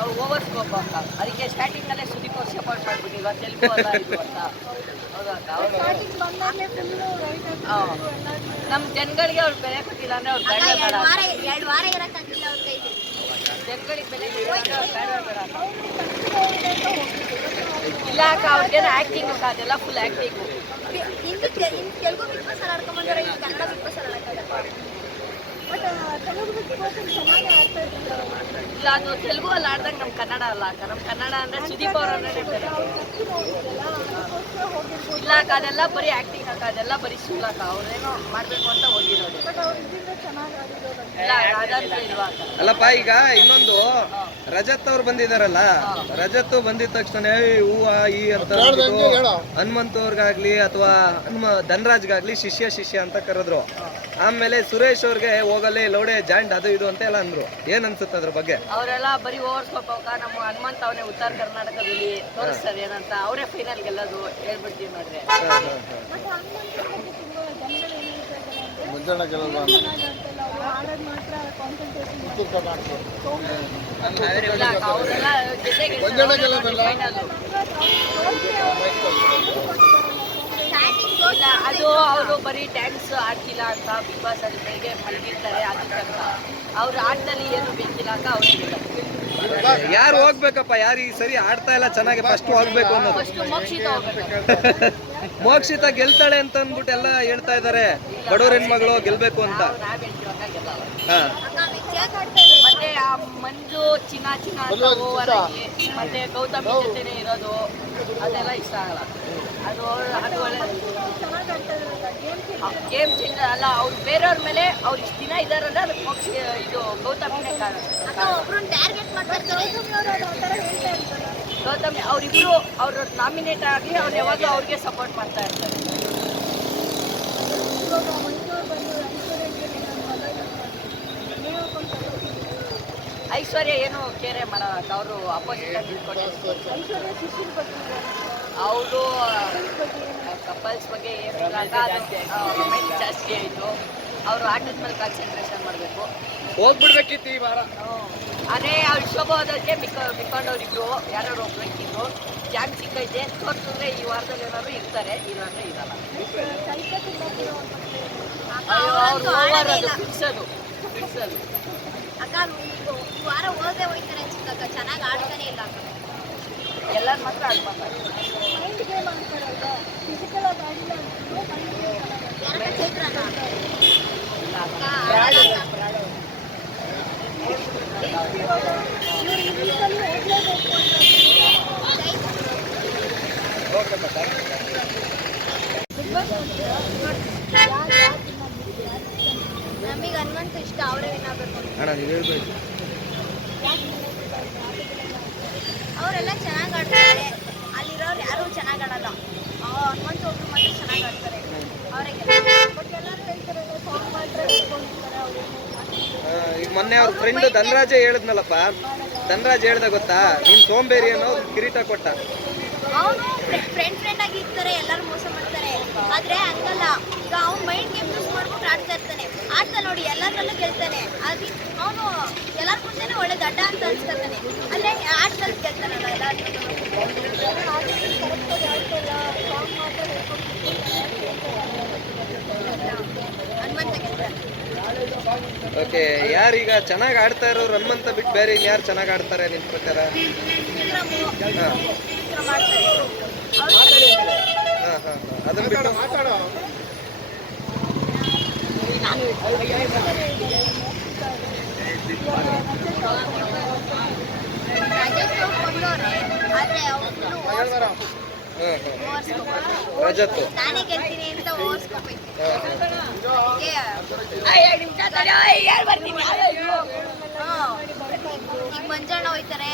ಅವ್ರು over scope ಅಂತ ಅದಕ್ಕೆ ಸ್ಟಾರ್ಟಿಂಗಲ್ಲೇ ಸುದೀಪ್ ಅವ್ರು ಸಪೋರ್ಟ್ ಮಾಡ್ಬಿಟ್ಟಿಲ್ವಾ ತೆಲುಗು ಅಲ್ಲ ಇದು ಅಂತ ಹೌದಾ ನಮ್ಮ ಜನಗಳಿಗೆ ಅವ್ರು ಬೆಲೆ ಕೊಟ್ಟಿಲ್ಲ ಅಂದ್ರೆ ಅವ್ರು ಬೇಡ ಜನಗಳಿಗೆ ಬೆಲೆ ಬೇಡ ಇಲ್ಲ ಅಕ್ಕ ಅವ್ರಿಗೇನು ಆ್ಯಕ್ಟಿಂಗ್ ಅಕ್ಕ ಅದೆಲ್ಲ full acting Telugu Bigg Boss ಅಲ್ಲಿ ಆಡ್ಕೊಂಡ್ಬಂದ್ರೆ ಕನ್ನಡ ಬಿಗ್ ಬಾಸ್ ಅಲ್ಲಿ ಆಡಕ್ಕಾಗಲ್ಲ ಬಟ್ ತೆಲುಗು ಬಿಗ್ ಬಾಸ್ ಚೆನ್ನಾಗಿ ಆಡ್ತಾ ಇದ್ದಾರೆ ಇಲ್ಲ ಅದು ತೆಲುಗು ಅಲ್ಲಿ ಆಡ್ದಂಗೆ ನಮ್ಮ ಕನ್ನಡ ಅಲ್ಲ ಅಕ್ಕ ನಮ್ಮ ಕನ್ನಡ ಅಂದರೆ ಸುದೀಪ್ ಅವ್ರ ಅಂದ್ರೆ ಇಲ್ಲ ಅಕ್ಕ ಅದೆಲ್ಲ ಬರೀ ಆ್ಯಕ್ಟಿಂಗ್ ಅಕ್ಕ ಅದೆಲ್ಲ ಬರೀ ಸುಳ್ಳು ಅಕ್ಕ ಅವ್ರೇನೋ ಮಾಡಬೇಕು ಅಂತ ಹೋಗಿರೋದು ಬಟ್ ಅವ್ರು ಇದರಿಂದ ಚೆನ್ನಾಗಿ ಆಡಿರೋದು ಇಲ್ಲ ಅದಂತೂ ಇಲ್ವಾ ಅಕ್ಕ ಅಲ್ಲಪ್ಪ ಈಗ ಇನ್ನೊಂದು ರಜತ್ ಅವ್ರು ಬಂದಿದಾರಲ್ಲ ರಜತ್ ಬಂದಿದ ತಕ್ಷಣ ಹೂವ ಈ ಅಂತ ಹನುಮಂತ್ ಅವ್ರಿಗಾಗ್ಲಿ ಅಥವಾ ಧನರಾಜ್ಗಾಗ್ಲಿ ಶಿಷ್ಯ ಶಿಷ್ಯ ಅಂತ ಕರೆದ್ರು. ಆಮೇಲೆ ಸುರೇಶ್ ಅವ್ರಿಗೆ ಹೋಗಲ್ಲೇ ಲೌಡೆ ಜಾಯಿಂಟ್ ಅದು ಇದು ಅಂತ ಎಲ್ಲ ಅಂದ್ರು. ಏನ್ ಅನ್ಸುತ್ತೆ ಅದ್ರ ಬಗ್ಗೆ? ಅವರೆಲ್ಲ ಬರೀ ಓವರ್ಸ್ಕೋಪ್ ನಮ್ಮ ಹನುಮಂತ ಅವನೇ ಉತ್ತರ ಕರ್ನಾಟಕದಲ್ಲಿ ತೋರಿಸ್ತಾರೆ ಏನಂತ ಅವರೇ ಫೈನಲ್ ಗೆಲ್ಲೋದು ಹೇಳ್ಬಿಡ್ತೀವಿ ನೋಡ್ರಿ. ಬಟ್ ಹನುಮಂತ ತುಂಬಾ ಜನಗಳು ಆಡೋದು ಮಾತ್ರ ಅವರೆಲ್ಲ ಜೊತೆಗೆ ಫೈನಲ್ ಅದು ಅವರು ಬರೀ ಡ್ಯಾನ್ಸ್ ಆಡ್ತಿಲ್ಲ ಅಂತ ಬಿಗ್ ಬಾಸ್ ಅಲ್ಲಿ ಬೆಳಿಗ್ಗೆ ಮಲಗಿರ್ತಾರೆ ಅದಕ್ಕಂತ ಅವ್ರ ಆಟದಲ್ಲಿ ಏನು ಬೇಕಿಲ್ಲ ಅಂತ ಅವ್ರಿಗೆ ಯಾರು ಹೋಗ್ಬೇಕಪ್ಪ? ಯಾರು ಈ ಸರಿ ಆಡ್ತಾ ಇಲ್ಲ ಚೆನ್ನಾಗಿ ಫಸ್ಟ್ ಹೋಗ್ಬೇಕು ಅನ್ನೋದು. ಫಸ್ಟ್ ಮೋಕ್ಷಿತ ಹೋಗ್ಬೇಕು. ಮೋಕ್ಷಿತ ಗೆಲ್ತಾಳೆ ಅಂತ ಅಂದ್ಬಿಟ್ಟು ಎಲ್ಲ ಹೇಳ್ತಾ ಇದಾರೆ, ಬಡವ್ರ ಹೆಣ್ಮಗಳು ಗೆಲ್ಬೇಕು ಅಂತ. ಮತ್ತೆ ಆ ಮಂಜು ಚಿನ್ನ ಅಂತ ಓವರ್ ಆಗಿ ಮತ್ತೆ ಗೌತಮಿ ಜೊತೆನೆ ಇರೋದು ಅದೆಲ್ಲ ಇಷ್ಟ ಆಗಲ್ಲ. ಅದು ಅದು ಒಳ್ಳೆ ಗೇಮ್ ಚೇಂಜರ್ ಅಲ್ಲ. ಅವ್ರು ಬೇರೆಯವ್ರ ಮೇಲೆ ಅವ್ರು ಇಷ್ಟು ದಿನ ಇದಾರಂದ್ರೆ ಅದಕ್ಕೆ ಮೋಕ್ಷ ಇದು ಗೌತಮಿನೇ ಕಾರಣ. ಗೌತಮಿ ಅವರಿಬ್ರು ಅವ್ರ ನಾಮಿನೇಟ್ ಆಗಿ ಅವ್ರು ಯಾವಾಗಲೂ ಅವ್ರಿಗೆ ಸಪೋರ್ಟ್ ಮಾಡ್ತಾ ಇರ್ತಾರೆ. ಐಶ್ವರ್ಯ ಏನು ಕೇರೆ ಮಾಡಲ್ಲ. ಅವರು ಅಪೋಸಿಟ್ ಆಗಿ ಅವರು ಕಪಲ್ಸ್ ಬಗ್ಗೆ ಏನಿಲ್ಲ ಕಮೆಂಟ್ ಜಾಸ್ತಿ ಆಯಿತು. ಅವರು ಆಟದ ಮೇಲೆ ಕಾನ್ಸಂಟ್ರೇಷನ್ ಮಾಡಬೇಕು. ಹೋಗ್ಬಿಡ್ಬೇಕಿತ್ತು ಈ ವಾರ. ಅದೇ ಅವ್ರು ಶೋಭೋದಕ್ಕೆ ಮಿಕ್ಕೊಂಡವ್ರಿಬ್ರು ಯಾರು ಹೋಗ್ಬೇಕಿದ್ರು. ಜಾಮ್ ಸಿಕ್ಕೈತೆ ತೋರಿಸಿದ್ರೆ ಈ ವಾರದಲ್ಲಿ ಏನಾದ್ರು ಇರ್ತಾರೆ, ಇಲ್ಲಾಂದ್ರೆ ಇರಲ್ಲ. ಅವ್ರು ಓವರ್ ಅದು ಫಿಕ್ಸದು ಅಕ್ಕ ಈ ವಾರ ಹೋಗದೆ ಹೋಯ್ತಾರೆ ಅನ್ಸುತ್ತಕ್ಕ. ಚೆನ್ನಾಗಿ ಆಡ್ತಾನೆ ಇಲ್ಲ ಎಲ್ಲರೂ ಮಾತ್ರ ಆಡ್ಬಾರ್ದು. ಮೈಂಡ್ ಗೇಮ್ ಆಡ್ತಾರಲ್ವಾ, ಫಿಸಿಕಲ್ ಆಗಿ ಆಡಿಲ್ಲ ಯಾರನ್ನ ಚೈತ್ರನ ನಮಗೆ ಹನುಮಂತ ಇಷ್ಟ, ಅವರೇ ಏನಾಗಬೇಕು ಅವರೆಲ್ಲ ಚೆನ್ನಾಗಿ ಆಡ್ತಾರೆ. ಅಲ್ಲಿರೋರು ಯಾರು ಚೆನ್ನಾಗಿ ಆಡಲ್ಲ. ಹನುಮಂತ ಒಬ್ರು ಮಾತ್ರ ಚೆನ್ನಾಗಿ ಆಡ್ತಾರೆ. ಅವರಿಗೆ ಬಟ್ ಎಲ್ಲರೂ ಹೇಳ್ತಾರಲ್ಲ ಸಾಂಗ್ ಮಾಡಿದ್ರೆ ಹೇಳ್ಕೊಂಡಿರ್ತಾರೆ ಅವರು. ಈಗ ಮೊನ್ನೆ ಅವ್ರ ಫ್ರೆಂಡ್ ಧನರಾಜ ಹೇಳಿದ್ನಲ್ಲಪ್ಪ, ಧನರಾಜ್ ಹೇಳ್ದ ಗೊತ್ತಾ, ನೀನ್ ಸೋಂಬೇರಿ ಅನ್ನೋ ಕಿರೀಟ ಕೊಟ್ಟ. ಅವನು ಫ್ರೆಂಡ್ ಆಗಿ ಇರ್ತಾರೆ, ಎಲ್ಲರೂ ಮೋಸ ಮಾಡ್ತಾರೆ. ಆದ್ರೆ ಹಂಗಲ್ಲ, ಈಗ ಅವ್ನು ಮೈಂಡ್ ಗೇಮ್ ಯೂಸ್ ಮಾಡ್ಬಿಟ್ಟು ಆಡ್ತಾ ಇರ್ತಾನೆ. ಆಡ್ತಾ ನೋಡಿ ಎಲ್ಲರಲ್ಲೂ ಗೆಲ್ತಾನೆ. ಅದು ಅವನು ಎಲ್ಲರ ಮುಂದೆನೇ ಒಳ್ಳೆ ದಡ್ಡ ಅಂತ ಅನ್ಸ್ಕೊತಾನೆ. ಅಲ್ಲೇ ಆಟದಲ್ಲಿ ಗೆಲ್ತಾನಲ್ಲ ಎಲ್ಲರೂ. ಹನುಮಂತ ಗೆಲ್ತಾನೆ. ಓಕೆ, ಯಾರೀಗ ಚೆನ್ನಾಗಿ ಆಡ್ತಾ ಇರೋರು ಹನುಮಂತ ಬಿಟ್ಟು ಬೇರೆ ಇನ್ಯಾರು ಚೆನ್ನಾಗಿ ಆಡ್ತಾರೆ ನಿಮ್ ಪ್ರಕಾರ? ಅದನ್ನ ಬಿಟ್ಟು ರಜತ್ ನಾನೇ ಗೆಲ್ತೀನಿ ಅಂತ ಓಡಿಸ್ಕೋಬೇಕು. ಈಗ ಮಂಜಣ್ಣ ಹೋಯ್ತಾರೆ.